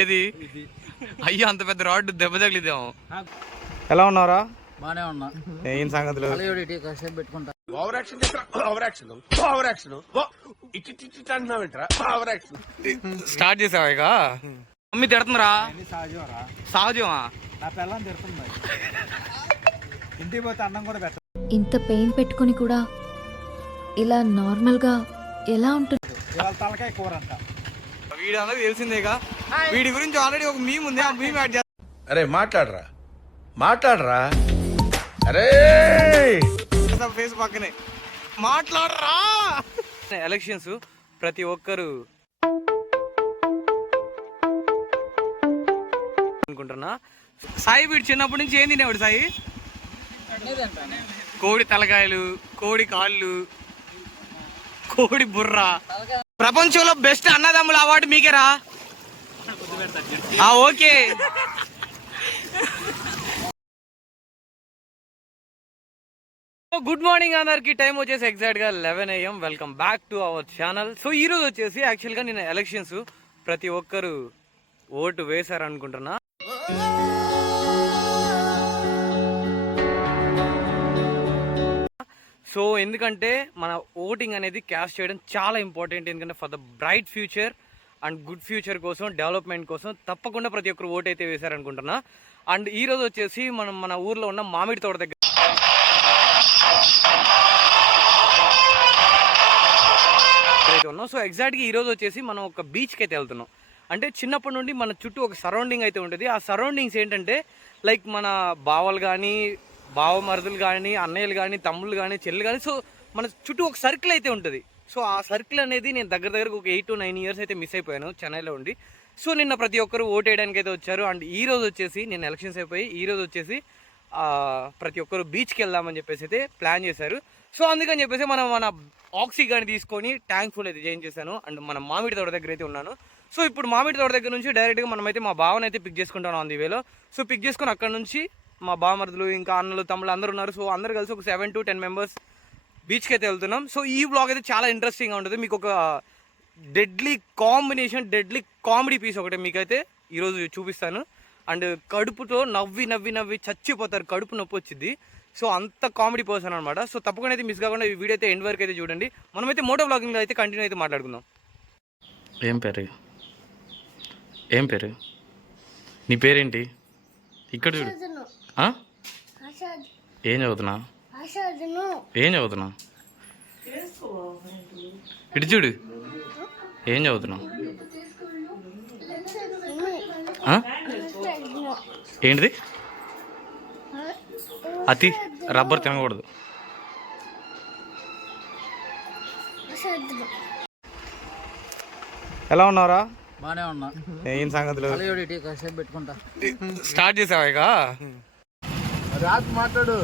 ఏది అయ్యో అంత పెద్ద రాడ్ దెబ్బ తగిలిద్దాము. ఎలా ఉన్నారా? బానే ఉన్నా. ఏం సంగతులు? పెట్టుకుంటా. స్టార్ట్ చేసావా ఇక? మమ్మీ తిడుతుందిరా. సహజమా? ఇంటికి పోతే అన్నం కూడా పెట్ట. ఇంత పెయిన్ పెట్టుకుని కూడా ఇలా నార్మల్ గా ఎలా ఉంటుంది? తలకాయ కూర అంట. వీడి అందరికి తెలిసిందేగా. వీడి గురించి ఆల్రెడీ ఒక మీమ్ ఉంది, ఆ మీమ్ యాడ్ చేస్తా. అరే మాట్లాడరా అరే ఫేస్ పక్కనే మాట్లాడరా. ఎలక్షన్స్ ప్రతి ఒక్కరు అనుకుంటున్నా. సాయి వీడు చిన్నప్పటి నుంచి ఏం తినేవాడు సాయి? కోడి తలకాయలు, కోడి కాళ్ళు, కోడి బుర్ర. ప్రపంచంలో బెస్ట్ అన్నదమ్ముల అవార్డు మీకేరా? ఓకే. గుడ్ మార్నింగ్ అందరికి. టైం వచ్చేసి ఎగ్జాక్ట్ గా 11 AM. Welcome back to our channel. So ఈ రోజు వచ్చేసి యాక్చువల్ గా నేను ఎలక్షన్స్ ప్రతి ఒక్కరు ఓటు వేశారు అనుకుంటున్నా. సో ఎందుకంటే మన ఓటింగ్ అనేది క్యాస్ట్ చేయడం చాలా ఇంపార్టెంట్. ఎందుకంటే for the bright future and good future కోసం, డెవలప్మెంట్ కోసం తప్పకుండా ప్రతి ఒక్కరు ఓటు అయితే వేశారనుకుంటున్నా. అండ్ ఈ రోజు వచ్చేసి మనం మన ఊర్లో ఉన్న మామిడి తోట దగ్గర ఉన్నాం. సో ఎగ్జాక్ట్గా ఈరోజు వచ్చేసి మనం ఒక బీచ్కి అయితే వెళ్తున్నాం. అంటే చిన్నప్పటి నుండి మన చుట్టూ ఒక సరౌండింగ్ అయితే ఉంటుంది. ఆ సరౌండింగ్స్ ఏంటంటే లైక్ మన బావలు కానీ, బావమరుదులు కానీ, అన్నయ్యలు కానీ, తమ్ముళ్ళు కానీ, చెల్లెలు కానీ, సో మన చుట్టూ ఒక సర్కిల్ అయితే ఉంటుంది. సో ఆ సర్కిల్ అనేది నేను దగ్గరకు ఒక 8 to 9 years అయితే మిస్ అయిపోయాను చెన్నైలో ఉండి. సో నిన్న ప్రతి ఒక్కరు ఓటు వేయడానికి అయితే వచ్చారు. అండ్ ఈ రోజు వచ్చేసి నేను ఎలక్షన్స్ అయిపోయి ఈరోజు వచ్చేసి ప్రతి ఒక్కరు బీచ్కి వెళ్దామని చెప్పేసి అయితే ప్లాన్ చేశారు. సో అందుకని చెప్పేసి మనం మన ఆక్సిజన్ తీసుకొని ట్యాంక్ ఫుల్ అయితే చేయించేసాను. అండ్ మన మామిడి తోట దగ్గర అయితే ఉన్నాను. సో ఇప్పుడు మామిడి తోట దగ్గర నుంచి డైరెక్ట్గా మనమైతే మా బావని అయితే పిక్ చేసుకుంటాను ఆన్ ది వేలో. సో పిక్ చేసుకుని అక్కడ నుంచి మా బావమరుదులు, ఇంకా అన్నలు, తమ్ముళ్ళు అందరూ ఉన్నారు. సో అందరు కలిసి ఒక 7 to 10 members బీచ్కి అయితే వెళ్తున్నాం. సో ఈ వ్లాగ్ అయితే చాలా ఇంట్రెస్టింగ్గా ఉంటుంది. మీకు ఒక deadly combination, deadly comedy piece ఒకటి మీకైతే ఈరోజు చూపిస్తాను. అండ్ కడుపుతో నవ్వి నవ్వి నవ్వి చచ్చిపోతారు, కడుపు నొప్పి వచ్చింది. సో అంత కామెడీ పర్సన్ అనమాట. సో తప్పకుండా అయితే మిస్ కాకుండా ఈ వీడియో అయితే ఎండ్ వరకు అయితే చూడండి. మనమైతే మోటో వ్లాగింగ్లో అయితే కంటిన్యూ అయితే మాట్లాడుకుందాం. ఏం పేరు నీ పేరేంటి? ఇక్కడ చూడు. ఏం చదువుతున్నా? ఇటు చూడు. ఏం చదువుతున్నావు? ఏంటిది? అతి రబ్బర్ తినకూడదు. ఎలా ఉన్నారా? బానే ఉన్నా. ఏం సంగతులు? పెట్టుకుంటా. స్టార్ట్ చేసావా ఇక? మాట్లాడు.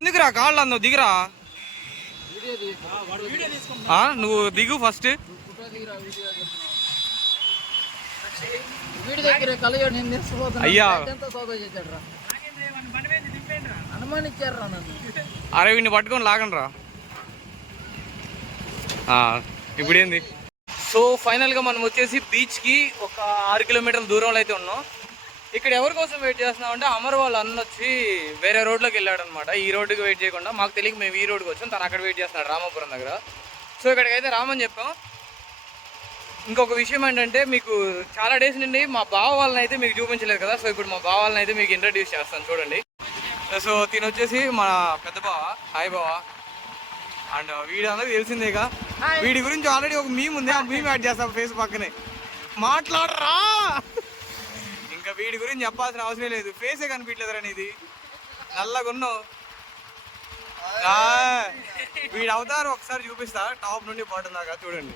ఎందుకురా కాళ్ళు అన్నావు? దిగురా. నువ్వు దిగు ఫస్ట్. అయ్యా అరే వీడిని పట్టుకొని లాగండి రా. ఇప్పుడేంది? సో ఫైనల్గా మనం వచ్చేసి బీచ్కి ఒక 6 kilometers దూరంలో అయితే ఉన్నాం. ఇక్కడ ఎవరి కోసం వెయిట్ చేస్తున్నాం అంటే అమర్ వాళ్ళ అన్న వచ్చి వేరే రోడ్లోకి వెళ్ళాడు అనమాట. ఈ రోడ్డుకి వెయిట్ చేయకుండా మాకు తెలియక మేము ఈ రోడ్డుకి వచ్చాం. తను అక్కడ వెయిట్ చేస్తున్నాడు రామాపురం దగ్గర. సో ఇక్కడికైతే రామని చెప్పాం. ఇంకొక విషయం ఏంటంటే మీకు చాలా డేస్ నుండి మా బావ వాళ్ళని అయితే మీకు చూపించలేదు కదా. సో ఇప్పుడు మా బావ వాళ్ళని అయితే మీకు ఇంట్రడ్యూస్ చేస్తాను చూడండి. సో తిని వచ్చేసి మన పెద్ద బావ. హాయ్ బావ. అండ్ వీడి అందరికి తెలిసిందేగా. వీడి గురించి ఆల్రెడీ ఒక మీమ్ ఉంది, ఆ మీమ్ యాడ్ చేస్తాం ఫేస్ పక్కనే. మాట్లాడరా. ఇంకా వీడి గురించి చెప్పాల్సిన అవసరం లేదు. ఫేసే కనిపించలేదురా నీది, నల్లగున్నావు. వీడి అవతారం ఒకసారి చూపిస్తా టాప్ నుండి బాటం దాకా చూడండి.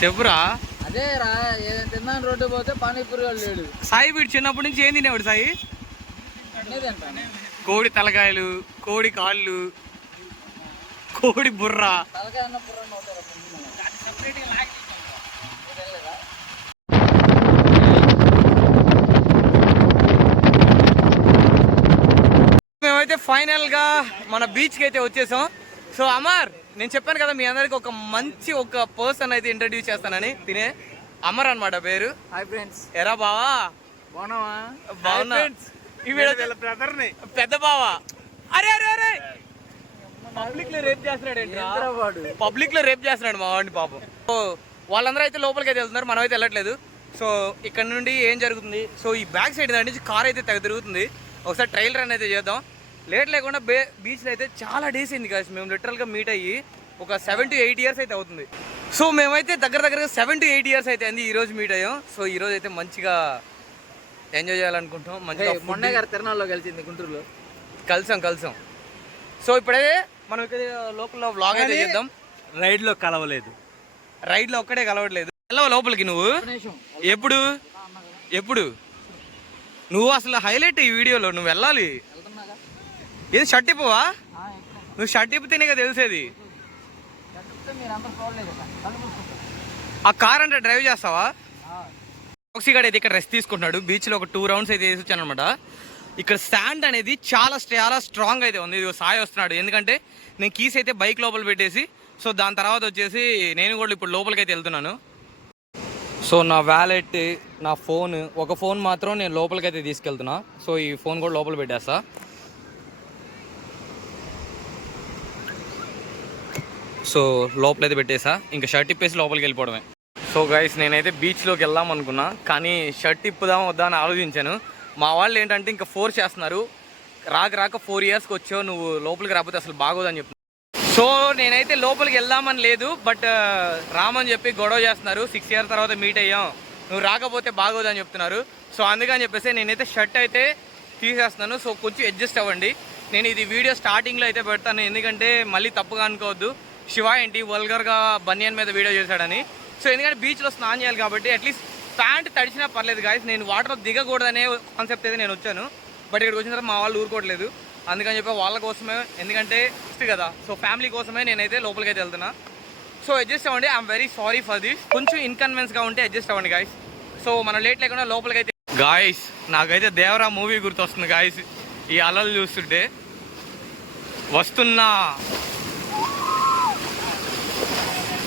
చెప్పురా. అదే రా, తిన్నాను రోడ్డు పోతే పానీపూరి వాళ్ళు లేడు. సాయి వీడు చిన్నప్పటి నుంచి ఏం తినేవాడు సాయి? కోడి తలకాయలు, కోడి కాళ్ళు, కోడి బుర్ర. తలకాయ బుర్ర ఫైనల్గా మన బీచ్కి అయితే వచ్చేసాం. సో అమర్, నేను చెప్పాను కదా మీ అందరికి ఒక మంచి ఒక పర్సన్ అయితే ఇంట్రడ్యూస్ చేస్తానని. తినే అమర్ అనమాట పేరు. హాయ్ ఫ్రెండ్స్, ఎరా బావా? బాగున్నావా? బాగున్నా. బ్రదర్ని పెద్ద బావా. అరే అరే అరే, పబ్లిక్ లో రేప్ చేస్తున్నాడు. పబ్లిక్ లో రేప్ చేస్తున్నాడు మా వాడిని పాపం. సో వాళ్ళందరూ అయితే లోపలికి అయితే వెళ్తున్నారు, మనం అయితే వెళ్ళట్లేదు. సో ఇక్కడ నుండి ఏం జరుగుతుంది, సో ఈ బ్యాక్ సైడ్ దాని నుంచి కార్ అయితే తెగ తిరుగుతుంది. ఒకసారి ట్రైల్ రన్ అయితే చేద్దాం. లేట్ లేకుండా బీచ్లో అయితే చాలా డేస్ అయింది కదా, మేము లిటరల్గా మీట్ అయ్యి ఒక 7 to 8 years అయితే అవుతుంది. సో మేమైతే దగ్గరగా 7 to 8 years అయితే అంది ఈరోజు మీట్ అయ్యాం. సో ఈరోజు అయితే మంచిగా ఎంజాయ్ చేయాలనుకుంటాం. మంచిగా మొన్న గారు తిరణాల్లో కలిసింది గుంటూరులో. కలిసాం. సో ఇప్పుడైతే మనం ఇక్కడ లోపల వ్లాగ్ అయితే చేద్దాం. రైడ్లో కలవలేదు, రైడ్లో ఒక్కడే కలవట్లేదు. వెళ్ళవా లోపలికి నువ్వు? ఎప్పుడు నువ్వు అసలు హైలైట్ ఈ వీడియోలో నువ్వు వెళ్ళాలి. ఏది షర్ట్ ఇప్పవా? నువ్వు షర్ట్ ఇప్పితేనే కదా తెలిసేది. ఆ కార్ అంటే డ్రైవ్ చేస్తావా? బాక్సీగాడు అయితే ఇక్కడ రెస్ట్ తీసుకుంటున్నాడు. బీచ్లో ఒక 2 rounds అయితే వేసి వచ్చాను అనమాట. ఇక్కడ శాండ్ అనేది చాలా స్ట్రాంగ్ అయితే ఉంది. ఇది సాయి వస్తున్నాడు, ఎందుకంటే నేను కీస్ అయితే బైక్ లోపల పెట్టేసి, సో దాని తర్వాత వచ్చేసి నేను కూడా ఇప్పుడు లోపలికి అయితే వెళ్తున్నాను. సో నా వ్యాలెట్, నా ఫోన్, ఒక ఫోన్ మాత్రం నేను లోపలికి అయితే తీసుకెళ్తున్నా. సో ఈ ఫోన్ కూడా లోపల పెట్టేస్తా. సో లోపలైతే పెట్టేసా, ఇంకా షర్ట్ ఇప్పేసి లోపలికి వెళ్ళిపోవడమే. సో గైస్, నేనైతే బీచ్లోకి వెళ్దాం అనుకున్నా, కానీ షర్ట్ ఇప్పుదాం వద్దా అని ఆలోచించాను. మా వాళ్ళు ఏంటంటే ఇంకా ఫోర్స్ చేస్తున్నారు, రాక 4 yearsకి వచ్చావు, నువ్వు లోపలికి రాకపోతే అసలు బాగోదని చెప్తున్నారు. సో నేనైతే లోపలికి వెళ్దామని లేదు, బట్ రామని చెప్పి గొడవ చేస్తున్నారు. 6 years తర్వాత మీట్ అయ్యాం, నువ్వు రాకపోతే బాగోదని చెప్తున్నారు. సో అందుకని చెప్పేసి నేనైతే షర్ట్ అయితే తీసేస్తున్నాను. సో కొంచెం అడ్జస్ట్ అవ్వండి. నేను ఇది వీడియో స్టార్టింగ్లో అయితే పెడతాను, ఎందుకంటే మళ్ళీ తప్పుగా అనుకోవద్దు, శివ ఏంటి వల్గర్గా బనియన్ మీద వీడియో చేశాడని. సో ఎందుకంటే బీచ్లో స్నానం చేయాలి కాబట్టి అట్లీస్ట్ ప్యాంట్ తడిచినా పర్లేదు గాయస్. నేను వాటర్లో దిగకూడదనే కాన్సెప్ట్ అయితే నేను వచ్చాను, బట్ ఇక్కడికి వచ్చిన తర్వాత మా వాళ్ళు ఊరుకోవట్లేదు. అందుకని చెప్పి వాళ్ళ కోసమే, ఎందుకంటే ఇష్టం కదా, సో ఫ్యామిలీ కోసమే నేనైతే లోపలికి అయితే వెళ్తున్నా. సో అడ్జస్ట్ అవ్వండి. I'm very sorry for this. కొంచెం ఇన్కన్వీనియన్స్గా ఉంటే అడ్జస్ట్ అవ్వండి గాయస్. సో మనం లేట్ లేకుండా లోపలికి అయితే గాయస్, నాకైతే దేవరా మూవీ గుర్తొస్తుంది గాయస్ ఈ అలలు చూస్తుంటే. వస్తున్నా,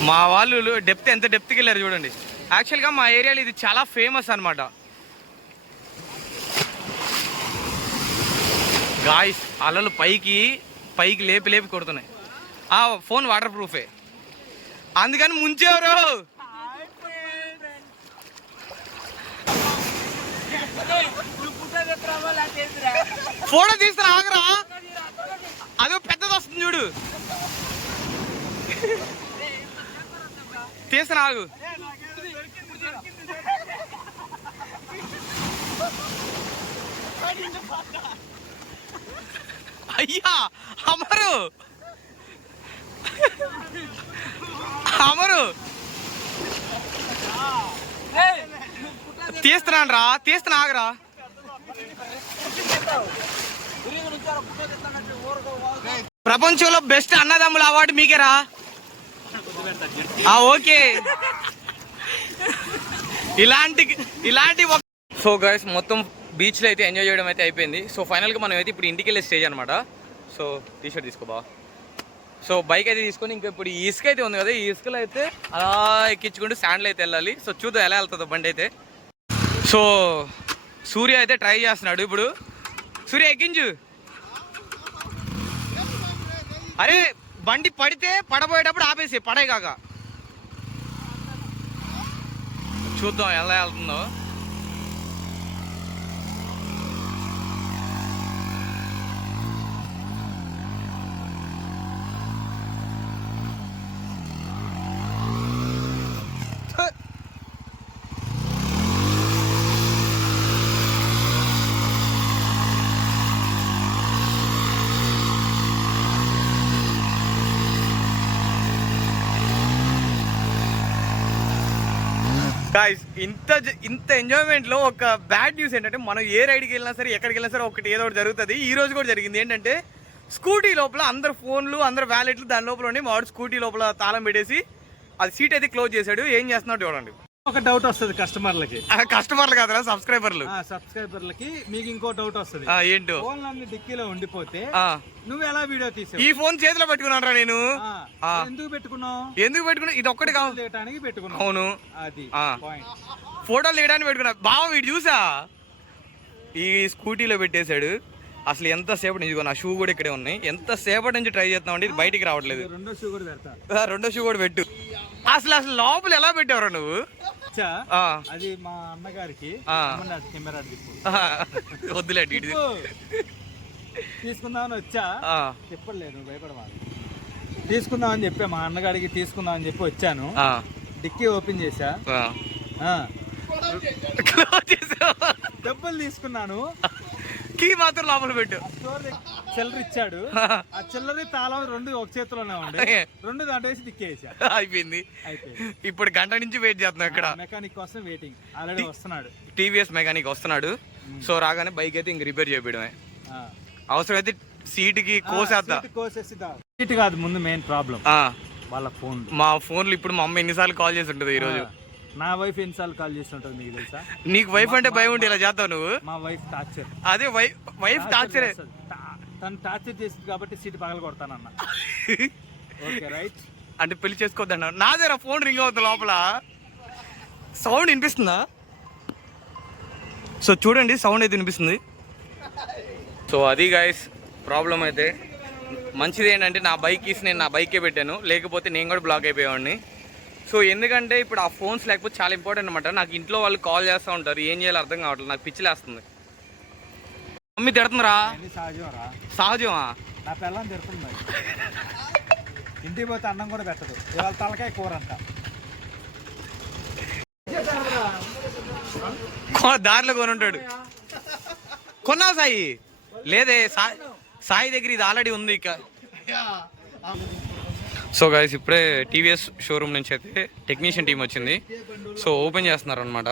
మా వాళ్ళు డెప్త్ ఎంత డెప్త్కి వెళ్ళారు చూడండి. యాక్చువల్గా మా ఏరియాలో ఇది చాలా ఫేమస్ అనమాట గాయస్. అలలు పైకి లేపి కొడుతున్నాయి. ఆ ఫోన్ వాటర్ ప్రూఫే, అందుకని ముంచేవారు. ఫోటో తీస్తారా? ఆగరా, అదో పెద్దది వస్తుంది చూడు, తీస్తాను ఆగు. అయ్యా అమరు తీస్తున్నా ఆగరా. ప్రపంచంలో బెస్ట్ అన్నదమ్ముల అవార్డు మీకేరా? ఓకే, ఇలాంటి సో గైస్, మొత్తం బీచ్లో అయితే ఎంజాయ్ చేయడం అయితే అయిపోయింది. సో ఫైనల్గా మనం అయితే ఇప్పుడు ఇంటికి వెళ్ళే స్టేజ్ అనమాట. సో టీషర్ట్ తీసుకో బా. సో బైక్ అయితే తీసుకొని ఇంకా ఇప్పుడు ఈ ఇసుక అయితే ఉంది కదా, ఈ ఇసుకలో అయితే అలా ఎక్కించుకుంటూ శాండ్లో అయితే వెళ్ళాలి. సో చూద్దాం ఎలా వెళ్తుందో బండి అయితే. సో సూర్య అయితే ట్రై చేస్తున్నాడు. ఇప్పుడు సూర్య ఎక్కించు. అరే బండి పడితే పడబోయేటప్పుడు ఆపేసి పడాయి కాక. చూద్దాం ఎలా వెళ్తుందో. గాయ్స్, ఇంత ఎంజాయ్మెంట్లో ఒక బ్యాడ్ న్యూస్ ఏంటంటే, మనం ఏ రైడ్కి వెళ్ళినా సరే ఎక్కడికి వెళ్ళినా సరే ఒకటి ఏదో ఒకటి జరుగుతుంది. ఈ రోజు కూడా జరిగింది. ఏంటంటే స్కూటీ లోపల అందరు ఫోన్లు, అందరు వ్యాలెట్లు దాని లోపల ఉండి మా వాడు స్కూటీ లోపల తాళం పెట్టేసి అది సీట్ అయితే క్లోజ్ చేశాడు. ఏం చేస్తున్నాడు చూడండి. ఒక డౌట్ వస్తుంది కస్టమర్లకి, కస్టమర్లు కాదురా సబ్స్క్రైబర్లు. సబ్స్క్రైబర్లకి మీకు ఇంకో డౌట్ వస్తుంది. ఏంటో ఫోన్ అన్ని డిక్కీలో ఉండిపోతే ఆ, నువ్వు ఎలా వీడియో తీసావు? ఈ ఫోన్ చేతిలో పెట్టుకున్నారా నేను? ఆ. ఎందుకు పెట్టుకున్నావు? ఎందుకు పెట్టుకున్నా? ఇది ఒక్కటి కావు. తీయటానికి పెట్టుకున్నావు. అవును, అది ఆ. పాయింట్. ఫోటోలు తీయడానికి పెట్టుకున్నా. బావ వీడు చూసా ఈ స్కూటీలో పెట్టేశాడు. అసలు ఎంతసేపటి నుంచి నా షూ కూడా ఇక్కడే ఉన్నాయి. ఎంతసేపటి నుంచి ట్రై చేస్తున్నాం, ఇది బయటికి రావట్లేదు. రెండో షూ కూడా పెడతా. రెండో షూ కూడా పెట్టు. అసలు లోపల ఎలా పెట్టావురా నువ్వు? ఆ. అది మా అన్నగారికి కెమెరా వద్దులే తీసుకుందామని వచ్చా. చెప్పలేదు, భయపడవాలి. తీసుకుందామని చెప్పా, మా అన్నగారికి తీసుకుందామని చెప్పి వచ్చాను. డిక్కీ ఓపెన్ చేసా, డబ్బులు తీసుకున్నాను, కీ మాత్రం లోపల పెట్టు. చిల్లర ఇచ్చాడు. ఆ చిల్లర తాళం రెండు ఒక చేతిలోనే ఉండే, రెండు దాంట్లో వేసి దిక్కేసా. అయిపోయింది. ఇప్పుడు గంట నుంచి వెయిట్ చేస్తున్నాం ఇక్కడ. మెకానిక్ కోసం వెయిటింగ్. ఆల్రెడీ వస్తున్నాడు, టీవీఎస్ మెకానిక్ వస్తున్నాడు. సో రాగానే బైక్ అయితే ఇంక రిపేర్ చేయడమే. అవసరమైతే సీట్ కి కోసేద్దాం. సీట్ కాదు ముందు మెయిన్ ప్రాబ్లం వాళ్ళ ఫోన్. మా ఫోన్లు ఇప్పుడు మా అమ్మ ఎన్నిసార్లు కాల్ చేసి ఉంటుంది ఈ రోజు. నా వైఫ్ ఎన్నిసార్లు కాల్ చేస్తుంటది మీకు తెలుసా? నీకు వైఫ్ అంటే భయం ఉంటే ఇలా చేస్తావు నువ్వు? మా వైఫ్ టార్చర్. అదే వైఫ్ టార్చర్. తను టార్చర్ చేసింది కాబట్టి సీట్ పగల కొడతానన్న. Okay right. అంటే పెళ్లి చేసుకోవద్దన్న. నాదేరా ఫోన్ రింగ్ అవుతుంది లోపల. సౌండ్ వినిపిస్తుందా? సో చూడండి, సౌండ్ అయితే వినిపిస్తుంది. సో అది గైస్ ప్రాబ్లం. అయితే మంచిది ఏంటంటే నా బైక్ కీస్ నేను నా బైకే పెట్టాను, లేకపోతే నేను కూడా బ్లాక్ అయిపోయేవాడిని. సో ఎందుకంటే ఇప్పుడు ఆ ఫోన్స్ లేకపోతే చాలా ఇంపార్టెంట్ అనమాట. నాకు ఇంట్లో వాళ్ళు కాల్ చేస్తూ ఉంటారు, ఏం చేయాలో అర్థం కావట్లేదు, నాకు పిచ్చిలేస్తుంది. మమ్మీ తిడుతుందిరా. సహజమా? నా పిల్లని తిడుతుంది. ఇంటికి పోతే అన్నం కూడా పెట్టదు, ఇవాళ తలకాయ కూర అంట. దారిలో కొని ఉంటాడు. కొన్నావు సాయి? లేదే, సాయి దగ్గర ఇది ఆల్రెడీ ఉంది. ఇక సో గైస్ ఇప్పుడే టీవీఎస్ షోరూమ్ నుంచి అయితే టెక్నీషియన్ టీం వచ్చింది. సో ఓపెన్ చేస్తున్నారు అనమాట.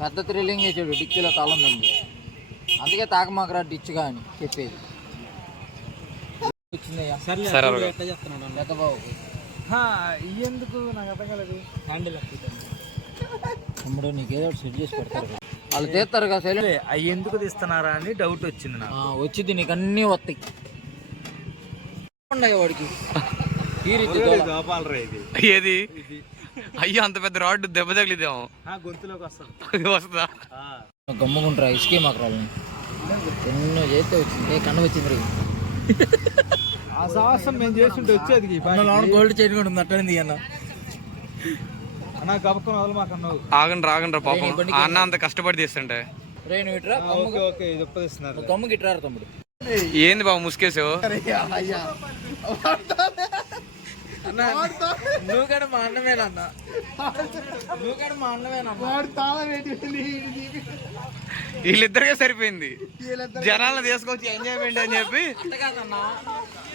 పెద్ద థ్రిల్లింగ్ చేసాడు, డిక్కీలో తాళం ఉంది, అందుకే తాకమాకరా డిచ్గా అని చెప్పేది. పెద్ద బాబు ఎందుకు నాకు అర్థం కాలేదు. హ్యాండిల్ తమ్ముడు నీకేదో సెట్ చేసి పెడతారు, వాళ్ళు తీస్తారు కదా సరే. అవి ఎందుకు తీస్తున్నారా అని డౌట్ వచ్చింది నాకు. వచ్చింది నీకు అన్నీ వస్తాయి వాడికి. ఏది? అయ్యో అంత పెద్ద రాడ్ దెబ్బ తగిలిద్దాము, గొంతులోకి వస్తుంది. వస్తుందా? గమ్ముకుంటారా ఇసుకే మాకు రాళ్ళని ఎన్నో చేస్తే వచ్చింది, కన్ను వచ్చింది. ఆ సాహసం మేము చేస్తుంటే వచ్చేది. గోల్డ్ చైన్ కూడా ఉంది అట్టింది అన్న. అన్న గబక్కన వదలు మాకు అన్నావు. ఆగండి రాగండి పాపం, అన్న అంత కష్టపడి చేస్తుంటే. కమ్ముకి ఇట్రారు తమ్ముడు. ఏంది బాబు ముసుకేసావు? నువ్వు కూడా మా అన్నమేనన్నా, నువ్వు కూడా మా అన్నమేనన్నా. వీళ్ళిద్దరికే సరిపోయింది. జనాలను తీసుకొచ్చి ఎంజాయ్మెంట్ అని చెప్పి.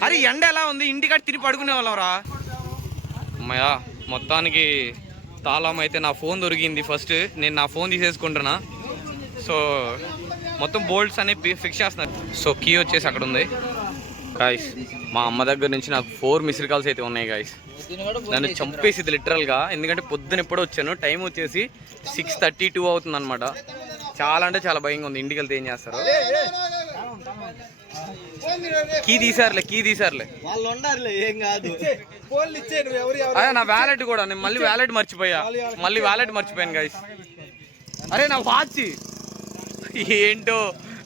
అరే ఎండ ఎలా ఉంది, ఇంటికాడ తిరిగి పడుకునే వాళ్ళం రా. అమ్మయ్యా మొత్తానికి తాళం అయితే నా ఫోన్ దొరికింది. ఫస్ట్ నేను నా ఫోన్ తీసేసుకుంటున్నా. సో మొత్తం బోల్ట్స్ అన్ని ఫిక్స్ చేస్తున్నారు. సో కీ వచ్చేసి అక్కడ ఉంది గాయస్. మా అమ్మ దగ్గర నుంచి నాకు 4 మిస్డ్ కాల్స్ అయితే ఉన్నాయి గాయస్. నన్ను చంపేసింది లిటరల్గా. ఎందుకంటే పొద్దున ఎప్పుడో వచ్చాను, టైం వచ్చేసి 6:32 అవుతుంది అనమాట. చాలా అంటే చాలా భయంగా ఉంది. ఇంటికి వెళ్తే ఏం చేస్తారు? కీ తీసారులే. అదే నా వ్యాలెట్ కూడా, నేను మళ్ళీ వ్యాలెట్ మర్చిపోయాను గాయస్. అరే నా వాచ్ ఏంటో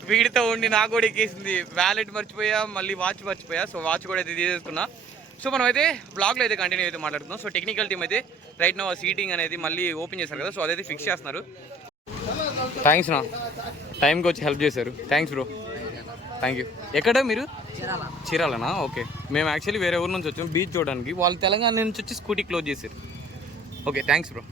వీడితో ఉండి నాకు కూడా ఎక్కేసింది. వ్యాలెట్ మర్చిపోయా, మళ్ళీ వాచ్ మర్చిపోయా. సో వాచ్ కూడా అయితే తీసేసుకున్నా. సో మనం అయితే బ్లాగ్లో అయితే కంటిన్యూ అయితే మాట్లాడుతున్నాం. సో టెక్నికల్ టీం అయితే రైట్ నో సీటింగ్ అనేది మళ్ళీ ఓపెన్ చేశారు కదా, సో అదైతే ఫిక్స్ చేస్తున్నారు. థ్యాంక్స్ నా టైంకి వచ్చి హెల్ప్ చేశారు. Thanks bro, thank you. ఎక్కడ మీరు? చీరాలనా? ఓకే. మేము యాక్చువల్లీ వేరే ఊరు నుంచి వచ్చాము బీచ్ చూడడానికి. వాళ్ళు తెలంగాణ నుంచి వచ్చి స్కూటీ క్లోజ్ చేశారు. Okay thanks bro.